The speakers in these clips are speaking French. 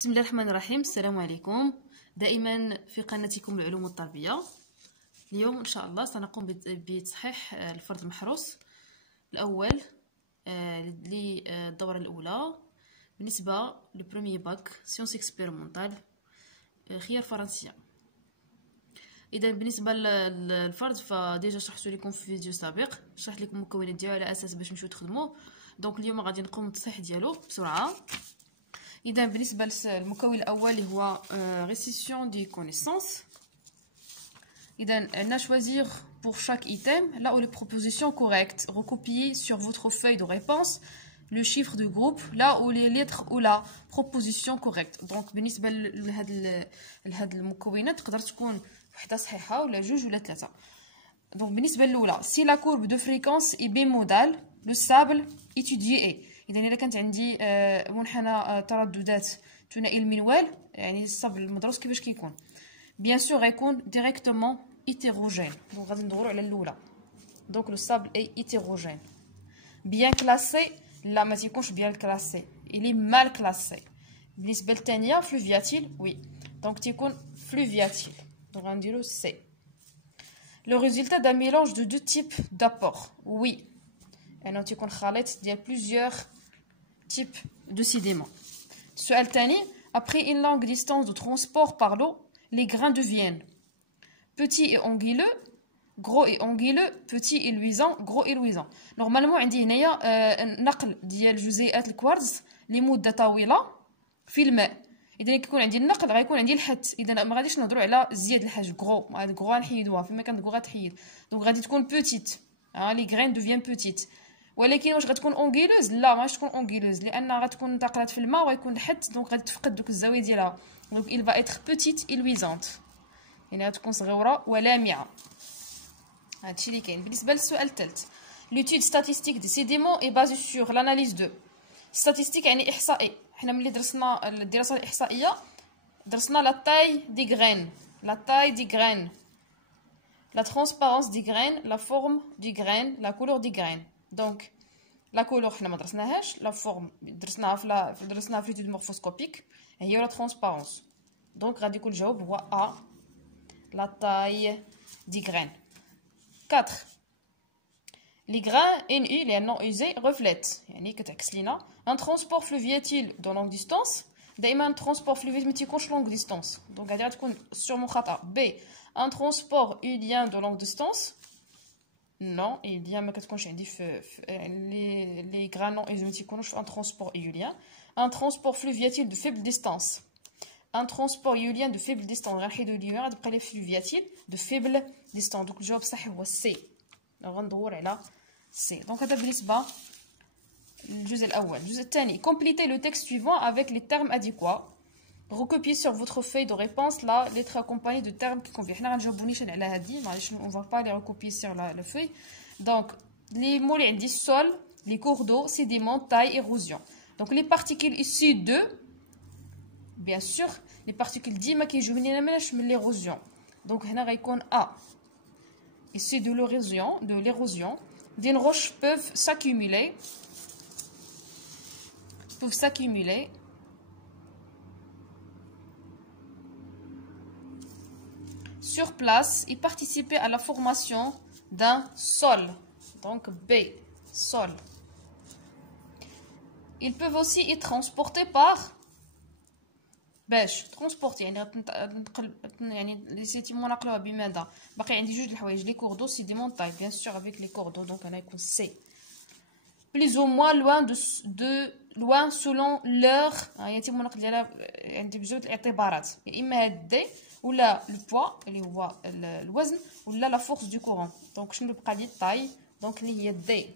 بسم الله الرحمن الرحيم. السلام عليكم. دائما في قناتكم العلوم الطلبية. اليوم إن شاء الله سنقوم بتصحيح الفرض المحروس الأول للدورة الأولى بالنسبة لبروميي باك سيونس اكسبيرمونتال خيار فرنسية. إذا بالنسبة للفرض فديجا شرحت لكم في فيديو سابق، شرحت لكم المكونات ديالو على أساس باش نمشيو تخدموه. دونك اليوم غادي نقوم بالتصحيح ديالو بسرعة. إذا بالنسبة للمكون الأول اللي هو restitution des connaissances. إذا عندنا choisir pour chaque item là où les propositions correctes recopier sur votre feuille de réponse le chiffre du groupe là où les lettres ou la proposition correcte. Donc بالنسبة لهاد المكونات تقدر تكون وحدة صحيحة ولا جوج ولا ثلاثة. Donc بالنسبة للأولى si la courbe de fréquence est bimodale le stable étudié. إذا إلا كانت عندي منحنى ترددات ثنائي المنوال يعني الصب المدروس كيفاش كيكون بيان سور غيكون ديريكتومون ايتيروجين. دونك غادي ندورو على الاولى. دونك لو سابل اي ايتيروجين بيان كلاسي لا ما تيكونش بيان كلاسي الي مال كلاسي. بالنسبه للثانيه فلوفياتيل وي دونك تيكون فلوفياتيل دونك غنديرو سي. لو ريزولتا دان ميلونج دو دو تيب دابور وي يعني تيكون خليط ديال بليزيور type de sédiments. السؤال الثاني après une longue distance de transport par l'eau les grains deviennent petits et anguleux gros et anguleux petit et luisant gros et luisant. normalement عندي هنايا نقل ديال جزيئات الكوارتز لمده طويله في الماء. اذا كيكون عندي النقل غيكون عندي الحث. اذا ما غاديش نهضروا على زياد الحجم غرو هاد غرو غنحيدوها فيما كانت غرو غتحيد. دونك غادي تكون بوتيت لي غرين دوفيان بوتيت. ولكن واش غتكون اونغيلوز؟ لا ما غاتكون اونغيلوز لان غتكون انتقلت في الماء وغيكون الحت دونك غادي تفقد دوك الزاويه ديالها. دونك il va être petite et luisante يعني غتكون صغيره ولامعه. هادشي اللي كاين. بالنسبه للسؤال الثالث l'étude statistique des sédiments est basée sur l'analyse de statistique يعني احصائي. حنا ملي درسنا الدراسه الاحصائيه درسنا la taille des graines la transparence des graines la forme des graines la couleur des graines. دونك لا كولور حنا ما درسناهاش لا فورم درسناها في ليتود مورفوسكوبيك هي لا ترانسبارونس. دونك غادي يكون الجواب هو ا لا تاي دي غرين. 4 لي غران ان اي لي نون ايزي ريفليت يعني كتعكس لينا ان ترونسبور فلوفياتيل دون لونغ ديستانس. دائما ترونسبور فلوفياتيل ما تيكونش لونغ ديستانس دونك غادي تكون سيغمون خطا. بي ان ترونسبور اوليان دون لونغ ديستانس non éolien ما كتكونش عندي في les grains non ils ما تيكونوش في un transport éolien. un transport fluviatile de faible distance un transport éolien de faible distance غنحيدو اليوم غتبقى لي fluviatile de faible distance. دونك الجواب الصحيح هو سي. غندور على سي. دونك هذا بالنسبه للجزء الاول. الجزء الثاني complétez le texte suivant avec les termes adéquats. recopiez sur votre feuille de réponse la lettre accompagnée de termes qui conviennent. حنا غنجاوبو نيشان على هادي معليش on va pas les recopier sur la feuille. donc les mots اللي عندي sol les cours d'eau sédiments taille érosion. donc les particules issues de bien sûr les particules ديما كيجيو مناش من l'érosion. donc هنا غيكون a issues de l'érosion des roches peuvent s'accumuler sur place et participer à la formation d'un sol. Donc B, sol. Ils peuvent aussi être transportés par باش transporter يعني لي سيتيمون نقلوها بماذا؟ باقي عندي جوج الحوايج لي كور دو سيديمونتال bien sûr avec les cours d'eau donc انا يكون C. plus ou moins loin selon leur يتم النقل ديالها عندي بجوج الاعتبارات يا اما هاد دي ولا البوا اللي هو الوزن ولا لا فورس دو كورون. دونك شنو بقى لي طاي دونك اللي هي دي.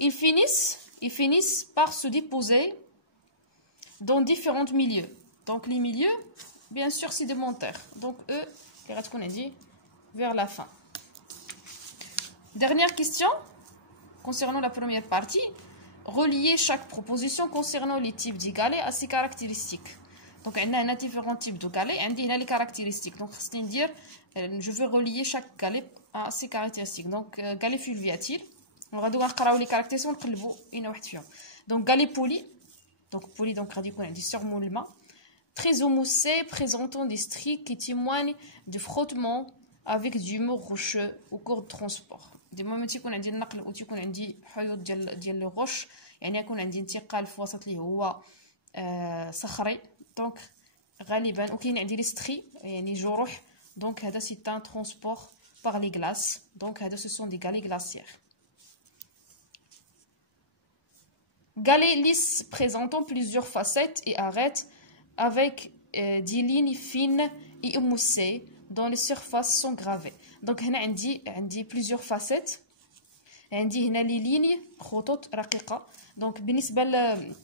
ils finissent par se déposer dans différents milieux. donc les milieux bien sûr sédimentaires donc eux اللي غتكون عندي vers la fin. dernière question concernant la première partie. relier chaque proposition concernant les types d'égalés à ses caractéristiques. donc عندنا هنا différents types de galets عندي هنا les caractéristiques. donc خصني ندير je vais relier chaque galet à ses caractéristiques. donc galet fluviatile غادي نقراو لي كاركتيرستيك ونقلبوا اين واحد فيهم. donc galet poli Donc poli donc غادي يكون عندي surmont الماء. Très émoussé, présentant des stries qui témoignent de frottement avec du mur rocheux au cours de transport. دي مهم تيكون عندي النقل وتيكون عندي حيوط ديال لو غوش، يعني يكون عندي انتقال في وسط اللي هو صخري. دونك غالبا وكاين عندي لي ستري يعني جروح. دونك هذا سي ان ترونسبور باغ لي غلاس. دونك هذا سو سون دي غالي غلاسيير. Galets lisses présentant plusieurs facettes et arêtes avec des lignes fines et émoussées dont les surfaces sont gravées. Donc هنا عندي plusieurs facettes. عندي هنا لي ليني خطوط رقيقة. دونك بالنسبة لهذا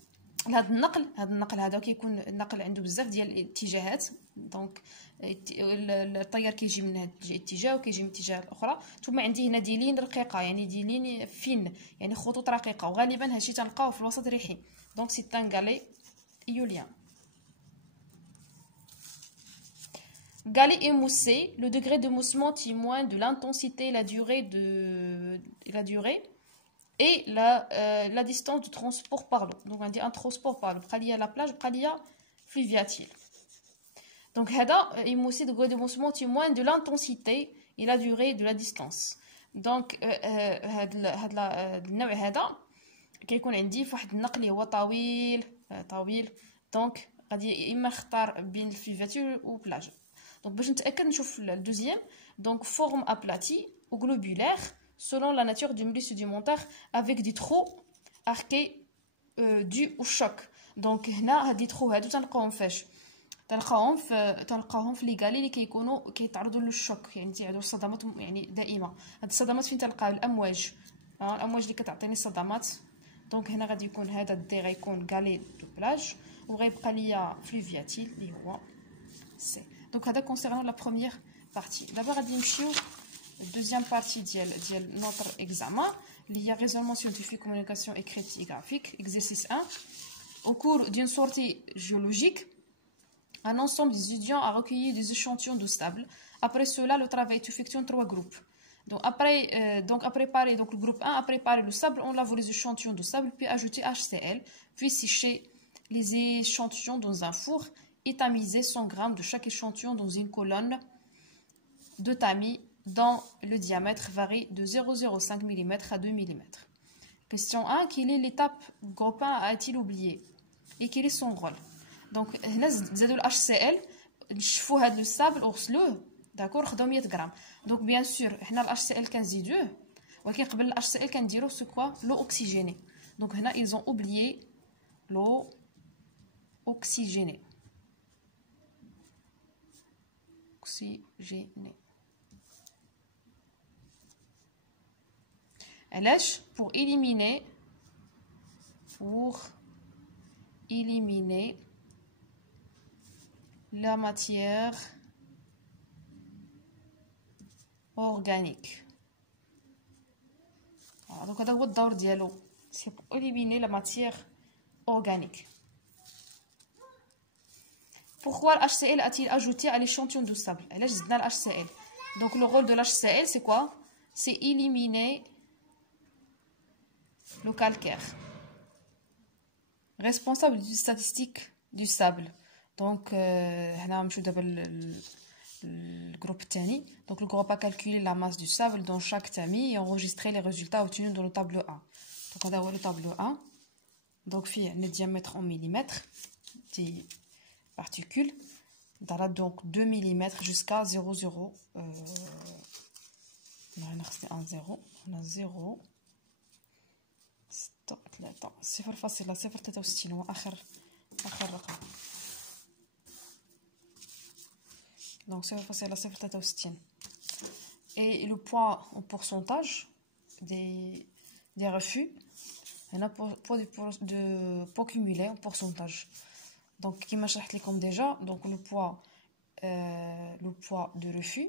النقل هذا كيكون النقل عنده بزاف ديال الاتجاهات. دونك الطيار كيجي من هذا الاتجاه وكيجي من الاتجاه الاخرى. ثم عندي هنا دي لين رقيقه يعني دي لين فين يعني خطوط رقيقه، وغالبا هادشي تنلقاوه في الوسط الريحي. دونك سي ان غالي ايوليان. Galet émoussé, le degré de moussement témoigne de l'intensité, la durée et la distance du transport par l'eau. Donc on dit un transport par l'eau. بقى ليا la plage بقى ليا fluviatile. Donc هذا émoussé, le degré de moussement témoigne de l'intensité et la durée de la distance. Donc هذا النوع هذا كيكون عندي فواحد النقل اللي هو طويل. دونك غادي اما نختار بين الفلوفاتيل و بلاج. Donc باش نتاكد نشوف الدوزيام. Donc forme aplatie ou globulaire selon la nature du milieu sédimentaire avec des trous arqués dus au choc. Donc هنا هاد لي trous هادو تنلقاوهم فاش تلقاهم في لي غالي اللي كيتعرضوا للشوك، يعني تيعرضوا للصدمات يعني دائمه. هاد الصدمات فين تلقاو؟ الامواج اللي كتعطيني الصدمات. دونك هنا غادي يكون هذا الدي غيكون غالي دو بلاج وغيبقى ليا فلوفياتيل اللي هو سي. دونك هذا كونسيرنون لا بروميير بارتي. دابا غادي نمشيو الدوزيام بارتي ديال نوتر اكزامان اللي هي ريزولمون سيانتيفيك كومونيكاسيون écrite et graphique. Exercice 1. Au cours d'une sortie géologique, un ensemble des étudiants a recueilli des échantillons de sable. Après cela, le travail est effectué en 3 groupes. Donc le groupe 1 a préparé le sable, on lave les échantillons de sable, puis ajouté HCl, puis séché les échantillons dans un four et tamisé 100 g de chaque échantillon dans une colonne de tamis dont le diamètre varie de 0,05 mm à 2 mm. Question 1. Quelle est l'étape groupe 1 a-t-il oublié et quel est son rôle? دونك هنا زادوا الاتش سي ال، نشفوا هذا السابل وغسلوه داكور، خداو 100 غرام. دونك بيان سور هنا الاتش سي ال كنزيدوه، ولكن قبل الاتش سي ال كنديرو سو كوا لو اوكسيجيني. دونك هنا ils ont oublié لو اوكسيجيني. علاش؟ pour éliminer la matière organique. Donc هذا هو الدور ديالو، c'est pour éliminer la matière organique. Pourquoi le HCl a-t-il ajouté à l'échantillon de sable? علاش زدنا ال HCl? Donc le rôle de l HCl c'est quoi? C'est éliminer le calcaire, responsable du statistique du sable. Donc هنا نمشيو دابا الجروب الثاني. Donc le groupe a calculé la masse du sable dans chaque tamis et enregistré les résultats obtenus dans le tableau 1. Donc هذا هو le tableau 1. Donc فيه le diamètre en millimètres des particules. Donc 2 mm jusqu'à 0,0. هنا خصني 1 0. هنا 0 6 3 0.063 هو آخر رقم. Donc 0.063. Et le poids en pourcentage des refus. Il y a un poids cumulé en pourcentage. Donc comme je l'ai dit déjà, donc le poids de refus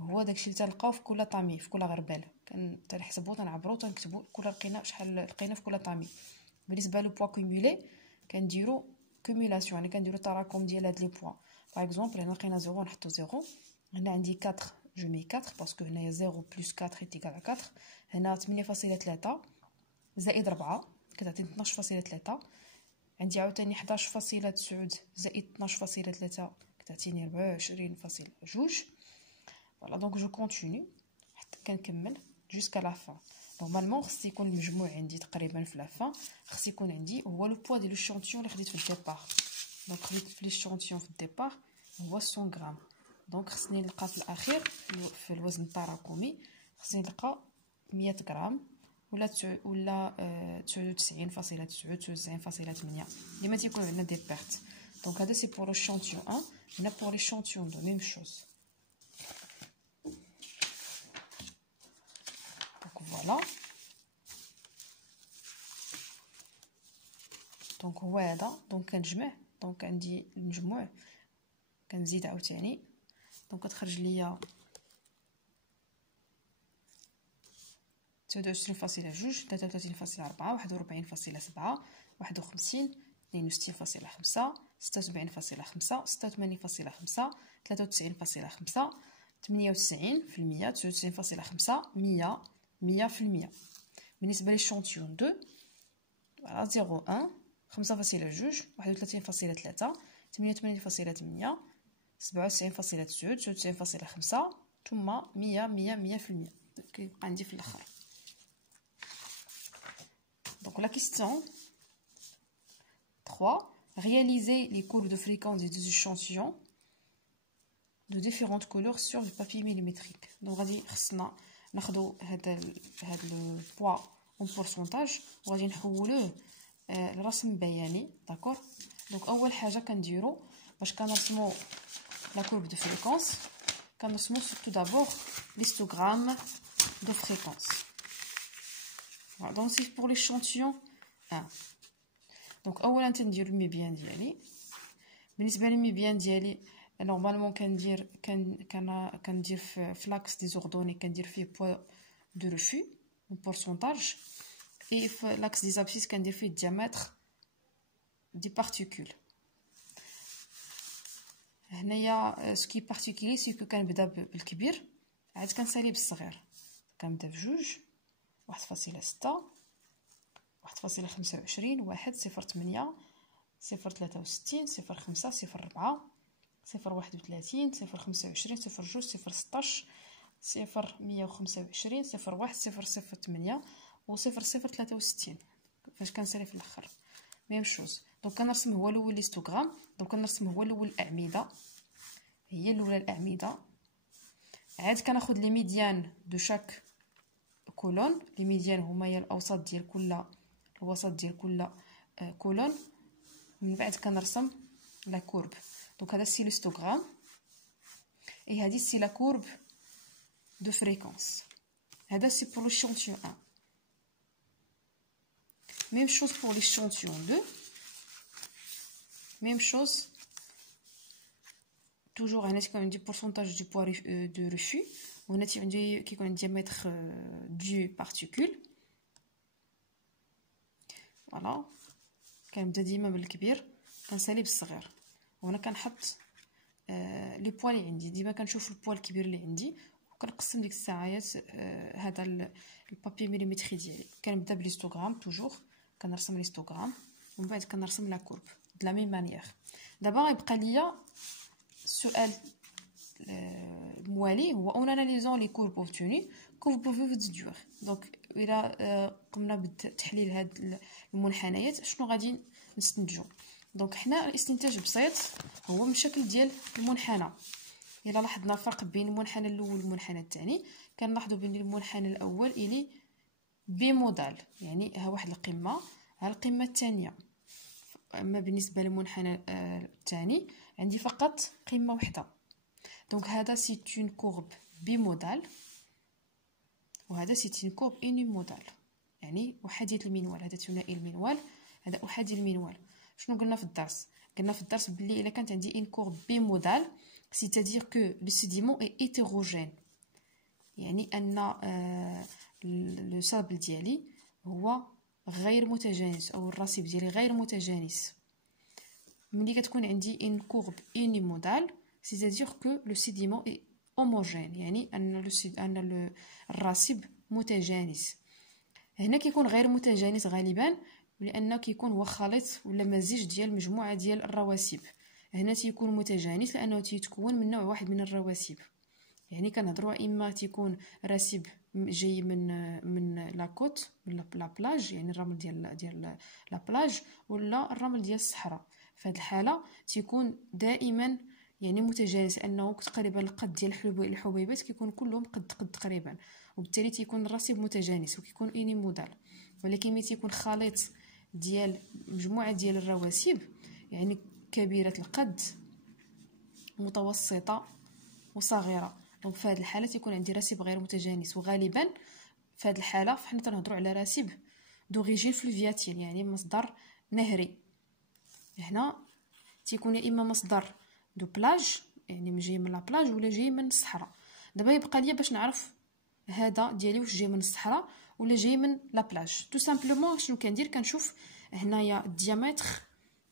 هو داكشي اللي تلقاو في كل طامي في كل غربال. كنحسبوا تنعبروا تنكتبوا كل لقينا شحال لقينا في كل طامي. بالنسبه لو بوا كومولي كنديروا كومولاسيون، يعني كنديروا تراكم ديال هاد لي بوا. باغ اكزومبل هنا لقينا 0 نحطوا 0. هنا عندي 4 جو مي 4 باسكو هنايا 0 بلس 4 ايكال 4. هنا 8.3 زائد 4 كتعطيني 12.3. عندي عاوتاني 11.9 زائد 12.3 كتعطيني 24.2. فوالا دونك جو كونتينيو حتى كنكمل جوسكا لا فان. نورمالمون خص يكون المجموع عندي تقريبا في لا فان خص يكون عندي هو لو بوا ديال الشونتيون اللي خديت في الديبار. دونك خديت في الشونتيون في الديبار هو 100 غرام. دونك خصني نلقى في الاخير في الوزن التراكمي خصني نلقى 100 غرام ولا 99.9 99.8 ديما تيكون عندنا دي بيرت. دونك هذا سي بور الشونتيون 1. هنا بور لي شونتيون 2 ميم شوز. دونك فوالا دونك هو هذا. دونك كنجمع دونك عندي المجموع كنزيد عاوتاني دونك كتخرج ليا 29.2 33.4 41.7 51 62.5 76.5 86.5 93.5 98%. 99.5 100%. بالنسبه للشونتيون 2 فوالا 0.1 5.2 31.3 88.8 97.9 99.5 ثم 100% كيبقى عندي في الاخر. Donc la question 3, réaliser les courbes de fréquence des échantillons de différentes couleurs sur le papier millimétrique. Donc غادي خصنا ناخذوا هذا البوا اون بورسونتاج وغادي نحولوه لرسم بياني. داكور. دونك اول حاجه كنديروا باش كنرسموا لا كورب دو فريكونس كنرسموا tout d'abord l'histogramme de fréquence. Voilà, donc c'est pour l'échantillon 1. Donc اولا تندير الميبيان ديالي. بالنسبه للميبيان ديالي نورمالمون كندير في لاكس دي زوردوني كندير فيه بوا دو ريفو بورسونتاج اي في لاكس دي زابسيس كندير فيه الديامتر دي بارتيكول. هنايا سكي بارتيكولي سيكو كنبدا بالكبير عاد كنسالي بالصغير. كنبدا بجوج 1.6 1.25 1 0.8 0.63 0.5 0.4 0.31 0.25 0.2 0.16 0.125 0.1 0.08 و 0.063 فاش كنسالي في الاخر ميم شوز. دونك كنرسم هو الاول ليستوغرام. دونك كنرسم هو الاول الاعمده هي الاولى الاعمده. عاد كناخذ لي ميديان دو شاك كولون. لي ميديان هما هي الاوسط ديال كل الوسط ديال كل كولون. من بعد كنرسم لا كورب. دونك هذا سي ليستوغرام اي هذه سي لا كورب دو فريكونس. هذا سي بور l'échantillon 1. Même chose pour l'échantillon 2. Même chose. Toujours هنا تيكون عندي pourcentage du poids de refus. وهنا عندي كيكون عندي diamètre du particule. فوالا كنبدا ديما بالكبير كنسالي بالصغير. وهنا كنحط لي بوا اللي عندي. ديما كنشوف البوا الكبير اللي عندي وكنقسم ديك الساعات هذا البابي ميليمتري ديالي. كنبدا بليستوغرام توجور كنرسم ليستوغرام ومن بعد كنرسم لا كورب د لا ميم مانيير. دابا يبقى ليا السؤال الموالي هو اون اناليزون لي كورب اوبتوني كو بوفي vous déduire. دونك الى قمنا بتحليل هاد المنحنيات شنو غادي نستنتجوا. دونك حنا الاستنتاج بسيط هو من الشكل ديال المنحنى. الا لاحظنا فرق بين المنحنى الاول والمنحنى الثاني كنلاحظوا بان المنحنى الاول الي بيمودال يعني ها واحد القمه ها القمه الثانيه. اما بالنسبه للمنحنى الثاني عندي فقط قمه واحده. دونك هذا سي اون كورب بيمودال وهذا سي اون كورب انيمودال يعني احاديه المنوال. هذا ثنائي المنوال هذا احادي المنوال. شنو قلنا في الدرس؟ قلنا في الدرس بلي الا كانت عندي ان كورب بيمودال c'est-à-dire que le sédiment est hétérogène. يعني ان لو صابل ديالي هو غير متجانس او الرصيف ديالي غير متجانس. ملي كتكون عندي ان كورب انيمودال c'est-à-dire que le sédiment est homogène يعني ان الرصيف متجانس. هنا كيكون غير متجانس غالبا ولان كيكون هو خليط ولا مزيج ديال مجموعه ديال الرواسب. هنا تيكون متجانس لانه تيتكون من نوع واحد من الرواسب. يعني كنهضروا اما تيكون راسب جاي من لاكوت من لا بلاج، يعني الرمل ديال لا بلاج، ولا الرمل ديال الصحراء. في هذه الحاله تيكون دائما يعني متجانس، لانه تقريبا القد ديال الحبيبات كيكون كلهم قد تقريبا، وبالتالي تيكون الراسب متجانس وكيكون اني مودال. ولكن ملي تيكون خليط ديال مجموعه ديال الرواسب، يعني كبيره القد متوسطه وصغيره، دونك في هذه الحاله تيكون عندي راسب غير متجانس. وغالبا في هذه الحاله فحنا تنهضروا على راسب دوريجين فلوفياتيل، يعني مصدر نهري. هنا تيكون يا اما مصدر دو بلاج، يعني جاي من لا بلاج، ولا جاي من الصحراء. دابا يبقى ليا باش نعرف هذا ديالي واش جاي من الصحراء ولا جاي من لا بلاج. تو سامبلومون شنو كندير؟ كنشوف هنايا الديامتر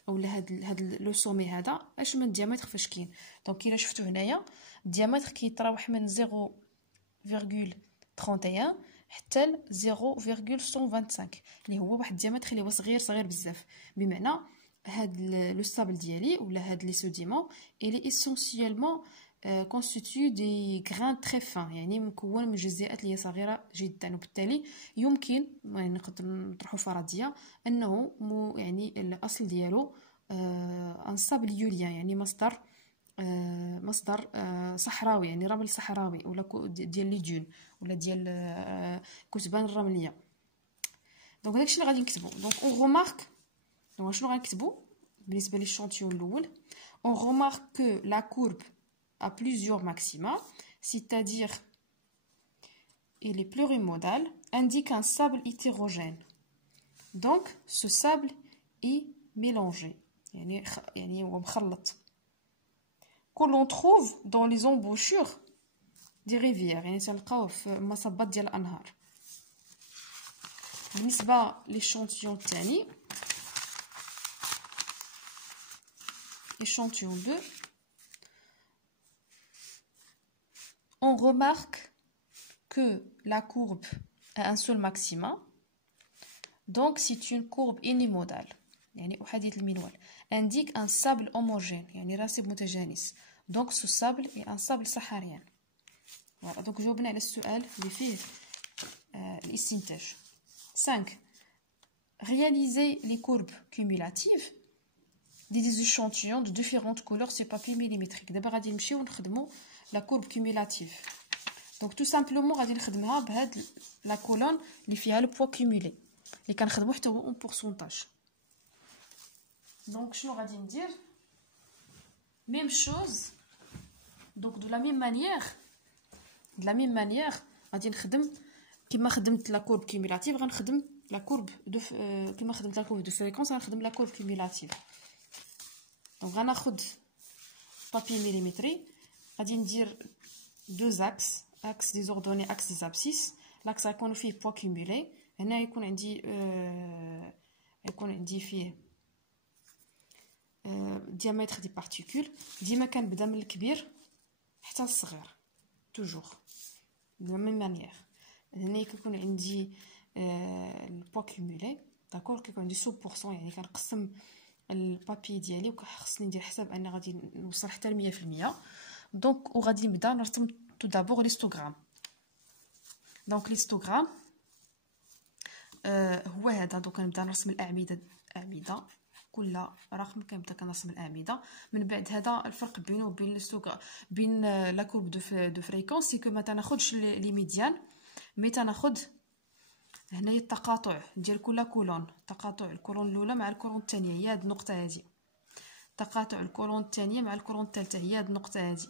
اولا هاد لو سومي هذا اش من الديامتر فاش كاين. دونك الا شفتوا هنايا الديامتر كيتراوح من 0.31 حتى ل 0.125 اللي هو واحد الديامتر اللي هو صغير بزاف. بمعنى هاد لو ستابل ديالي ولا هاد لي سوديمون الي اسونسيالمون constitue des grains très fins، يعني مكون من جزيئات اللي صغيره جدا. وبالتالي يمكن يعني نقدر نطرحوا فرضيه انه يعني الاصل ديالو انستابل يوليان، يعني مصدر صحراوي، يعني رمل صحراوي ولا ديال لي دون ولا ديال كتبان الرمليه. دونك داكشي اللي غادي نكتبو. دونك اون رومارك، دونك شنو غنكتبو بالنسبه للشونتيون الاول؟ اون رومارك كو لا كورب à plusieurs maxima, c'est-à-dire il est plurimodal, indique un sable hétérogène. Donc ce sable est mélangé, يعني هو مخلط، que l'on trouve dans les embouchures des rivières، يعني تلقاوه في مصبات ديال الانهار. بالنسبه للشونتيون الثاني، échantillon 2, on remarque que la courbe a un seul maxima, donc c'est une courbe unimodale، يعني أحادية المنوال. indique un sable homogène، يعني راسب متجانس، donc ce sable est un sable saharien. voilà، donc جاوبنا على السؤال اللي فيه الاستنتاج. 5. réaliser les courbes cumulatives des échantillons de différentes couleurs sur papier millimétrique. دابا غادي نمشيو نخدموا لا كورب كيميلاتيف. دونك تو سامبلومون غادي نخدمها بهاد لا كولون اللي فيها لو بوا كيمولي اللي كنخدمو حتى هو اون بورسونتاج. دونك شنو غادي ندير؟ ميم شوز. دونك دو لا ميم مانيير غادي نخدم كيما خدمت لا كورب كيميلاتيف، غنخدم لا كورب دو كيما خدمت لا كورب دو فريكونس غنخدم لا كورب كيميلاتيف. دونك غناخد بابي ميليمتري، غادي ندير دو زاكس، اكس دي زوردوني اكس دي زابسيس. لاكس غيكون فيه بوا كومولي، هنا يكون عندي فيه ديامتر دي بارتيكول. ديما كنبدا من الكبير حتى الصغير توجور دو ميم مانيير. هنا كيكون عندي البوا كومولي داكور، كيكون عندي 100%، يعني كنقسم البابي ديالي وخصني ندير حساب ان غادي نوصل حتى ل 100%. دونك وغادي نبدا نرسم تو دابور ليستوغرام. دونك ليستوغرام هو هذا. دونك كنبدا نرسم الاعمده كل رقم كنبدا كنرسم الاعمده. من بعد هذا الفرق بينه وبين بين لا كورب دو فريكونس سي كو ما تناخذش لي ميديان، مي تناخذ هنايا التقاطع ديال كل كولون، تقاطع الكولون الاولى مع الكولون الثانيه هي هاد النقطه هادي، تقاطع الكولون الثانيه مع الكولون الثالثه هي هاد النقطه هادي،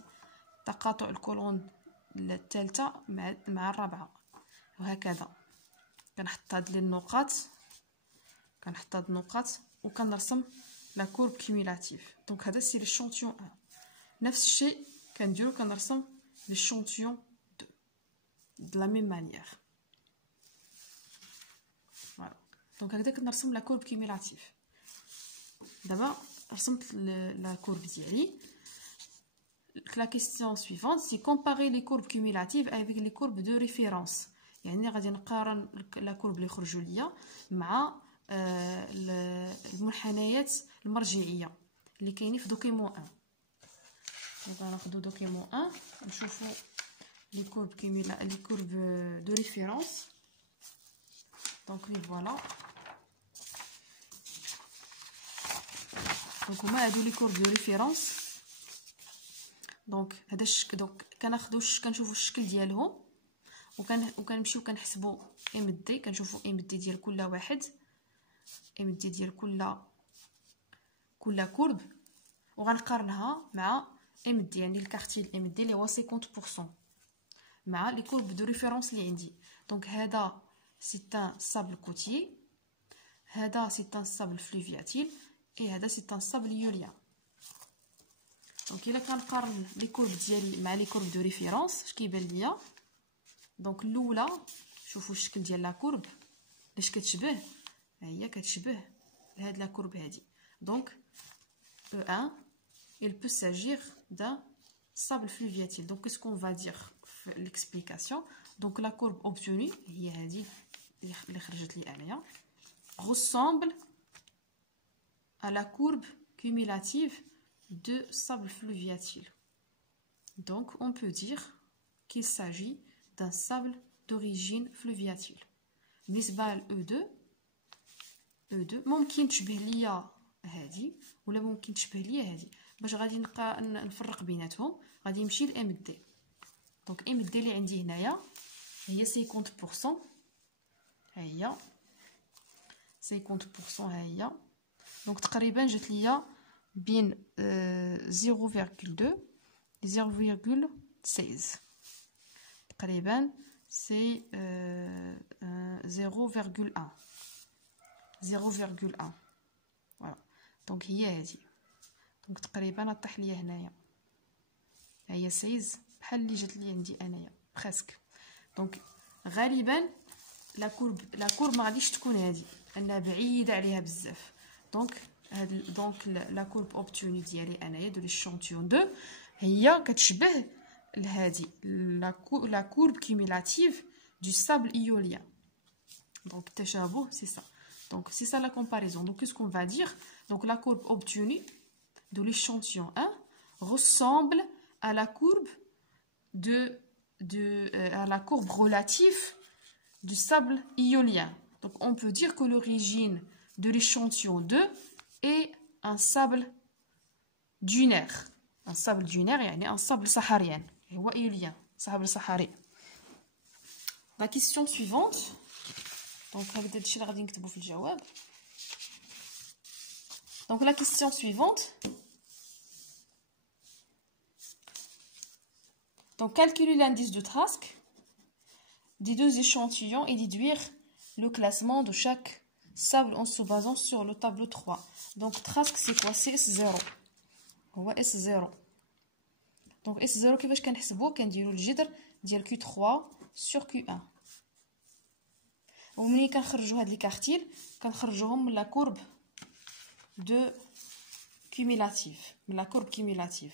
تقاطع الكولون الثالثه مع الرابعه، وهكذا. كنحط هاد النقاط، وكنرسم لا كورب كيميلاتيف. دونك هذا سي ليشونتيون 1. نفس الشيء كنديرو كنرسم ليشونتيون 2 de la même manière. فوالا. دونك هكذا كنرسم لا كورب كيميلاتيف. دابا رسمت لا كورب ديالي. La question suivante c'est comparer les courbes cumulatives avec les courbes de référence. يعني غادي نقارن لا كورب اللي خرجوا ليا مع المنحنيات المرجعيه اللي كاينين في دوكيمون 1. دونك غناخدو دوكيمون 1 نشوفو لي كورب لي كورب دو ريفيرونس. دونك لي فوالا. دونك هما هادو لي كورب دو ريفيرونس. دونك هذا الشكل. دونك كنشوفو الشكل ديالهم وكنمشيو كنحسبوا ام دي. كنشوفوا ام دي ديال كل واحد، ام دي ديال كل كورب، وغنقارنها مع ام دي، يعني الكارتي الام دي اللي هو 50% مع لي كورب دو ريفيرونس اللي عندي. دونك هذا سي ان سابل كوتي، هذا سي ان سابل فلوفياتيل، اي هذا سي ان سابل يوليان. دونك الا كنقارن لي كورب ديالي مع لي كورب دو ريفيرونس اش كيبان ليا؟ دونك الاولى شوفوا الشكل ديال لا كورب اش كتشبه، ها هي كتشبه هاد لا كورب هادي. دونك E1 il peut s'agir d'un sable fluviatile. Donc qu'est-ce qu'on va dire l'explication? Donc la courbe obtenue هي هادي اللي خرجت لي انايا ressemble à la courbe cumulative de sable fluviatile. Donc on peut dire qu'il s'agit d'un sable d'origine fluviatile. بالنسبه ل E2 ممكن تشبه ليا هادي ولا ممكن تشبه ليا هادي. باش غادي نبقى نفرق بيناتهم غادي نمشي لام دي. دونك ام دي اللي عندي هنايا هي 50%، ها هي 50%، ها هي. دونك تقريبا جات ليا بين 0.2 0.16 تقريبا سي 0.1 فوالا. دونك هي هادي. دونك تقريبا طيح ليا هنايا ها هي 16 بحال اللي جات لي عندي انايا بريسك. دونك غالبا لا كورب ما غاديش تكون هادي انها بعيده عليها بزاف. دونك لا كورب اوبتوني ديالي انايا دو ليشونتيون 2 هي كتشبه لهادي لا كورب كيميلاتيف دو سابل ايوليان. دونك التشابه سي سا. Donc c'est ça la comparaison. Donc qu'est-ce qu'on va dire? Donc la courbe obtenue de l'échantillon 1 ressemble à la courbe à la courbe relative du sable éolien. Donc on peut dire que l'origine de l'échantillon 2 est un sable dunaire. Un sable dunaire يعني un sable saharien. هو éolien, sable sahari. La question suivante. دونك هكذا هادشي اللي غادي نكتبو في الجواب. دونك لا كيسيون سويفونت. Donc calculer l'indice de Trask des deux échantillons et déduire le classement de chaque sable en se basant sur le tableau 3. Donc Trask c'est quoi? C'est S0. هو S0. Donc S0 كيفاش كنحسبوه؟ كنديروا الجذر ديال Q3 sur Q1. وملي كنخرجوا هاد لي كارتيل كنخرجوهم من لا كورب دو كيميلاتيف، من لا كورب كيميلاتيف.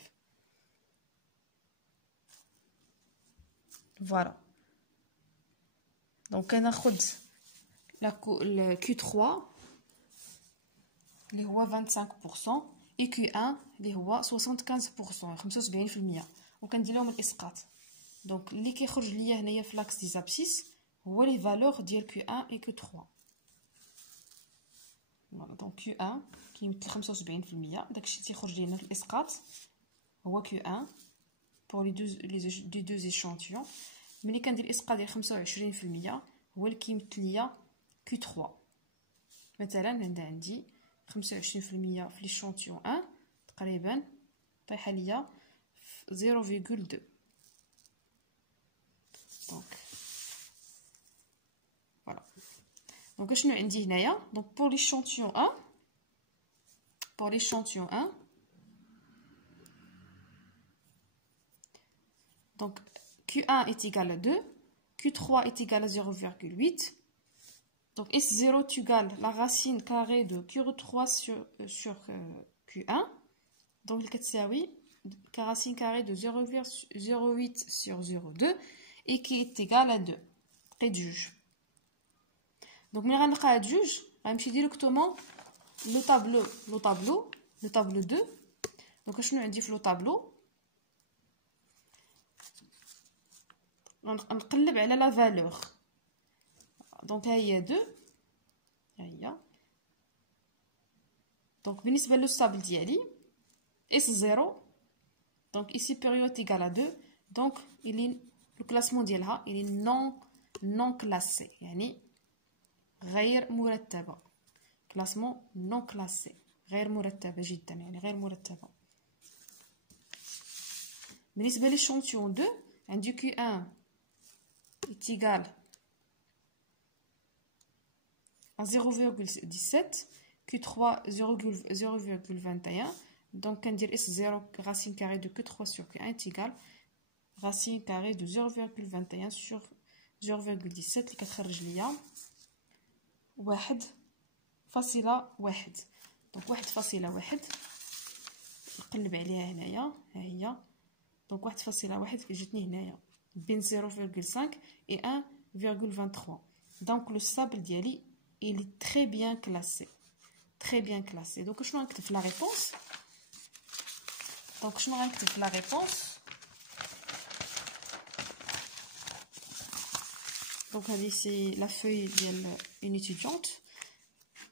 فوالا. دونك كناخد لا كيو 3 اللي هو 25% اي كيو 1 اللي هو 75%، 75%، وكندير لهم الاسقاط. دونك اللي كيخرج ليا هنايا في لاكس دي زابسيس هو لي فالور ديال Q1 et Q3. فوالا. دونك Q1 كيمثل 75%، داكشي اللي تيخرج لينا في الاسقاط هو Q1 بور لي دو échantillons. ملي كندير الاسقاط ديال 25% هو اللي كيمثل ليا Q3. مثلا هنا عندي 25% في ليشونتيون 1 تقريبا طايحه ليا 0.2. دونك فوالا. دونك شنو عندي هنايا؟ دونك بور ليشونتيون 1 donc Q1 est égal à 2, Q3 est égal à 0,8. Donc S0 est égal à la racine carrée de Q3 sur Q1. Donc il y a racine carrée de 0,08 sur 0,2 et qui est égal à 2. Réduge. Donc, nous allons faire غنمشي ديريكتومون لو طابلو 2. دونك شنو عندي في لو طابلو؟ غنقلب على لا فالور. دونك ها هي 2، ها هي. دونك بالنسبه لو ستابل ديالي S0، donc ici période égale à 2، donc il est le classement ديالها il est non classé، يعني غير مرتبة. classement non classé غير مرتبة جدا، يعني غير مرتبة. بالنسبة للشونتيون 2 عندي Q1 est égal à 0,17، Q3 0,21. Donc, on dit S0 racine carrée de Q3 sur Q1 est égal racine carrée de 0,21 sur 0,17 اللي كتخرج ليا 1.1. دونك 1.1 نقلب عليها هنايا، ها هي. دونك 1.1 جاتني هنايا بين 0,5 et 1,23. دونك لو ستابل ديالي il est très bien classé. دونك شنو غنكتب في لا ريبونس؟ دونك شنو غنكتب في لا ريبونس؟ دونك هذه سي لا فeuille ديال une étudiante.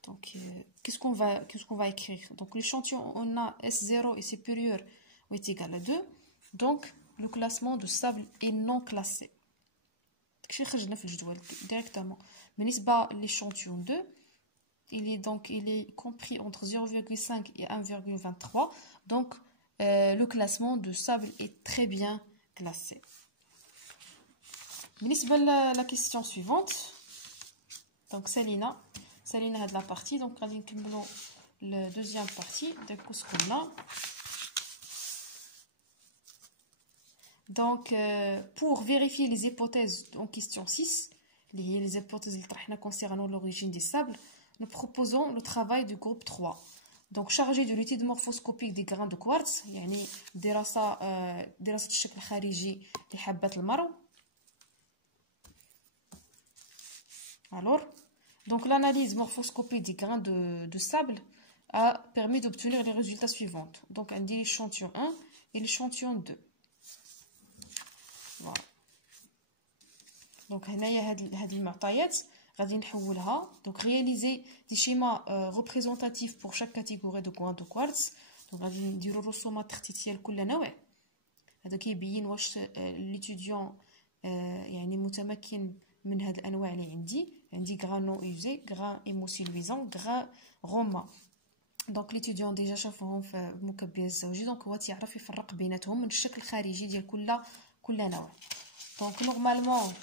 Donc qu'est-ce qu'on va écrire? Donc l'échantillon on a S0 est supérieur ou est égal à 2. Donc le classement de stable est non classé. داكشي خرجنا في الجدول directement. بالنسبه l'échantillon 2 il est compris entre 0,5 et 1,23. Donc le classement de sable est très bien classé. بالنسبة la question suivante. Donc Salina had la partie. Donc غادي نكملوا la deuxième partie de ce qu'on a. Donc pour vérifier les hypothèses en question 6, les hypothèses concernant l'origine des sables, nous proposons le travail du groupe 3. Donc chargé de l'étude morphoscopique des grains de quartz، يعني دراسة الشكل الخارجي لحبات المرو. Alors, donc l'analyse morphoscopique des grains de sable a permis d'obtenir les résultats suivants. Donc on dit l'échantillon 1 et l'échantillon 2. Voilà. Donc هنايا هاد المعطيات غادي نحولها. Donc réaliser des schémas représentatifs pour chaque catégorie de grains de quartz. Donc غادي نديرو الرسومات التخطيطيه لكل نوع. هذا كيبين واش ليتيديون يعني متمكن من هاد الانواع اللي عندي غرانو ايزي، غران ايموسيلويزون، غران روما. دونك ليتيديون ديجا شافوهم في المكبر الزوجي، دونك هو تيعرف يفرق بيناتهم من الشكل الخارجي ديال كل نوع. دونك نورمالمون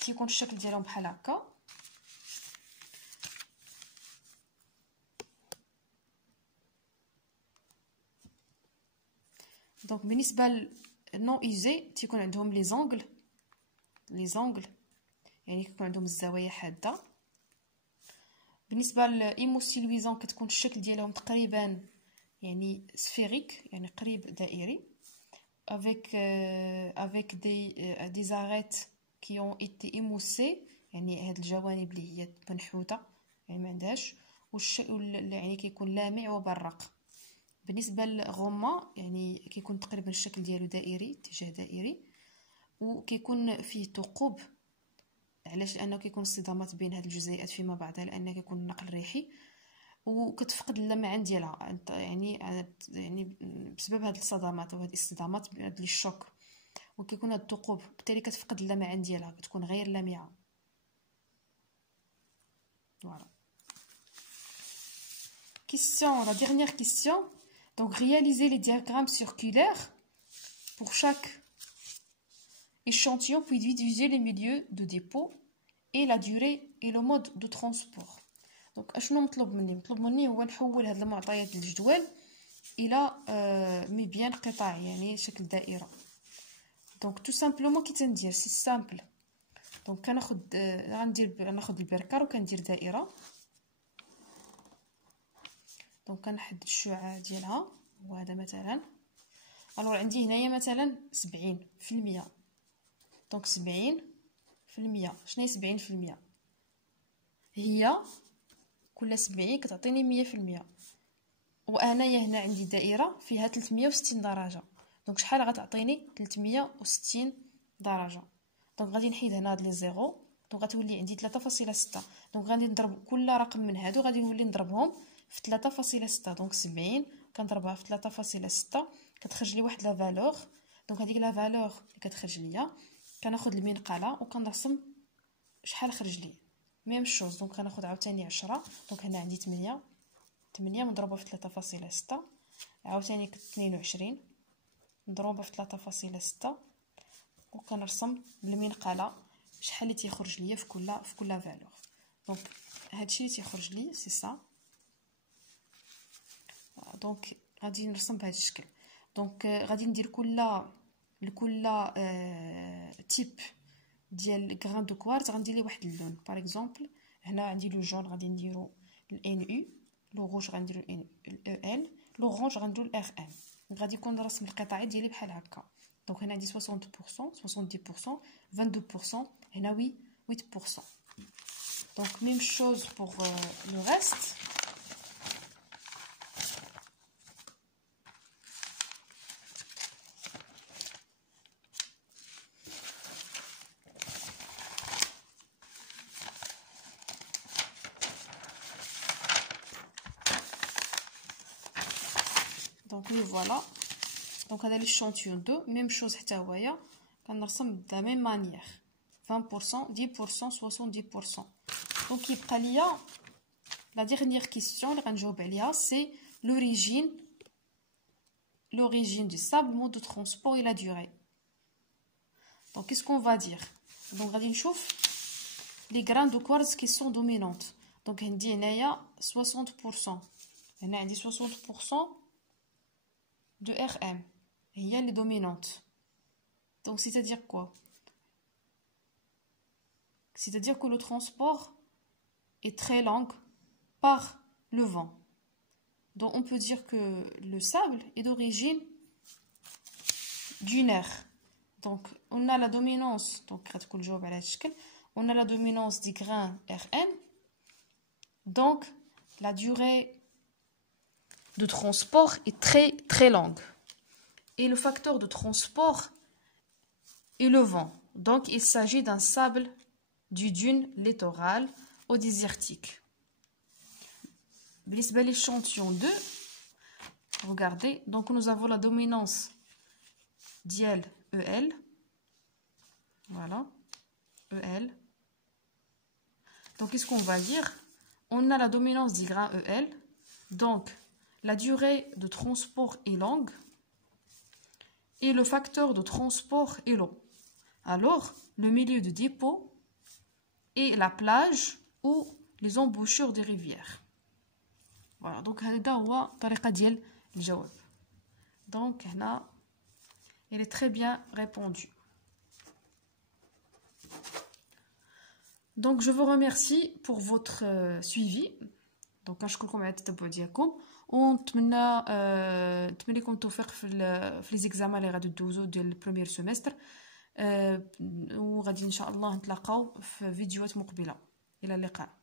تيكون الشكل ديالهم بحال هكا. دونك بالنسبه للنون ايزي تيكون عندهم لي زونغل يعني كيكون عندهم الزوايا حاده. بالنسبه للايموسيلويزون كتكون الشكل ديالهم تقريبا يعني سفيريك، يعني قريب دائري، avec des arêtes qui ont été émoussées، يعني هاد الجوانب اللي هي منحوته يعني ما عندهاش، والشكل يعني كيكون لامع وبرق. بالنسبه للغوما يعني كيكون تقريبا الشكل ديالو دائري، اتجاه دائري، وكيكون فيه ثقوب. علاش؟ لانه كيكون اصطدامات بين هاد الجزيئات فيما بعدها، لان كيكون نقل ريحي وكتفقد اللمعان ديالها، يعني بسبب هاد الصدمات او هاد الاصطدامات، هاد الشوك، وكيكون هاد الثقوب، بالتالي كتفقد اللمعان ديالها، كتكون غير لامعه. Voilà. La dernière question. Donc réaliser les diagrammes circulaires pour chaque échantillon, puis diviser les milieux de dépôt et la durée et le mode de transport. Donc اشنو مطلوب مني هو نحول هاد المعطيات للجدول الى مبيان قطاع، يعني شكل دائره. دونك تو سامبلومون كي تندير سي سامبل. دونك كناخذ ناخذ البركار وكندير دائره. دونك كنحدد الشعاع ديالها، وهذا مثلا الوغ عندي هنايا مثلا 70%. دونك 70%، شنو هي 70%؟ هي كل 70 كتعطيني 100%. وانايا هنا عندي دائره فيها 360 درجه، دونك شحال غتعطيني 360 درجه. دونك غادي نحيد هنا هاد لي زيرو، دونك غتولي عندي 3.6. دونك غادي نضرب كل رقم من هادو غادي نولي نضربهم في 3.6. دونك 70 كنضربها في 3.6 كتخرج لي واحد لا فالور. دونك هذيك لا فالور اللي كتخرج ليا كناخذ المنقله وكنرسم شحال خرج لي ميم شوز. دونك كناخذ عاوتاني 10. دونك هنا عندي 8 مضروبه في 3.6، عاوتاني 22 مضروبه في 3.6، وكنرسم بالمنقله شحال اللي تيخرج ليا في كل فالور. دونك هادشي اللي تيخرج لي سي سا. دونك غادي نرسم بهذا الشكل. دونك غادي ندير لكل تيب ديال غران دو كوارت غندير ليه واحد اللون. باغ اكزومبل هنا عندي لو جون غادي نديرو الان يو، لو روج غنديرو الاو ال، لورانج غنديرو الار ام. غادي يكون رسم القطع ديالي بحال هكا. دونك هنا عندي 60%، 70%، 22%، هنا 8%. دونك ميم شوز بور لو ريست. دونك لي فوالا. دونك هذا l'échantillon 2 ميم شوز حتى هويا كنرسم دا ميم مانيير 20%، 10%، 70%. دونك يبقى ليا لا ديرنيير كيسيون اللي غنجاوب عليها سي l'origine du sable, mode de transport et la durée. Donc qu'est-ce qu'on va dire? Donc غادي نشوف les grains de quartz qui sont dominantes. Donc عندي هنايا 60%، هنا عندي 60% de RM هي les dominantes. Donc c'est-à-dire quoi? C'est-à-dire que le transport est très long par le vent. Donc on peut dire que le sable est d'origine dunaire. Donc on a la dominance, donc on a la dominance des grains Rn. Donc la durée de transport est très très longue. Et le facteur de transport est le vent. Donc il s'agit d'un sable du dune littoral au désertique. L'échantillon 2, regardez, donc nous avons la dominance d'IL EL, voilà, EL. Donc qu'est-ce qu'on va dire? On a la dominance du grain EL, donc la durée de transport est longue et le facteur de transport est long. Alors, le milieu de dépôt est la plage ou les embouchures des rivières. Voilà, donc هذا هو الطريقة ديال الجواب. Donc هنا il est très bien répondu. Donc je vous remercie pour votre suivi. Donc كنشكركم على التتبع ديالكم ونتمنى لكم التوفيق في لي زيكزامان اللي غادي دوزو ديال البروميير سيمستر. وغادي ان شاء الله نتلاقاو في فيديوهات مقبله. الى اللقاء.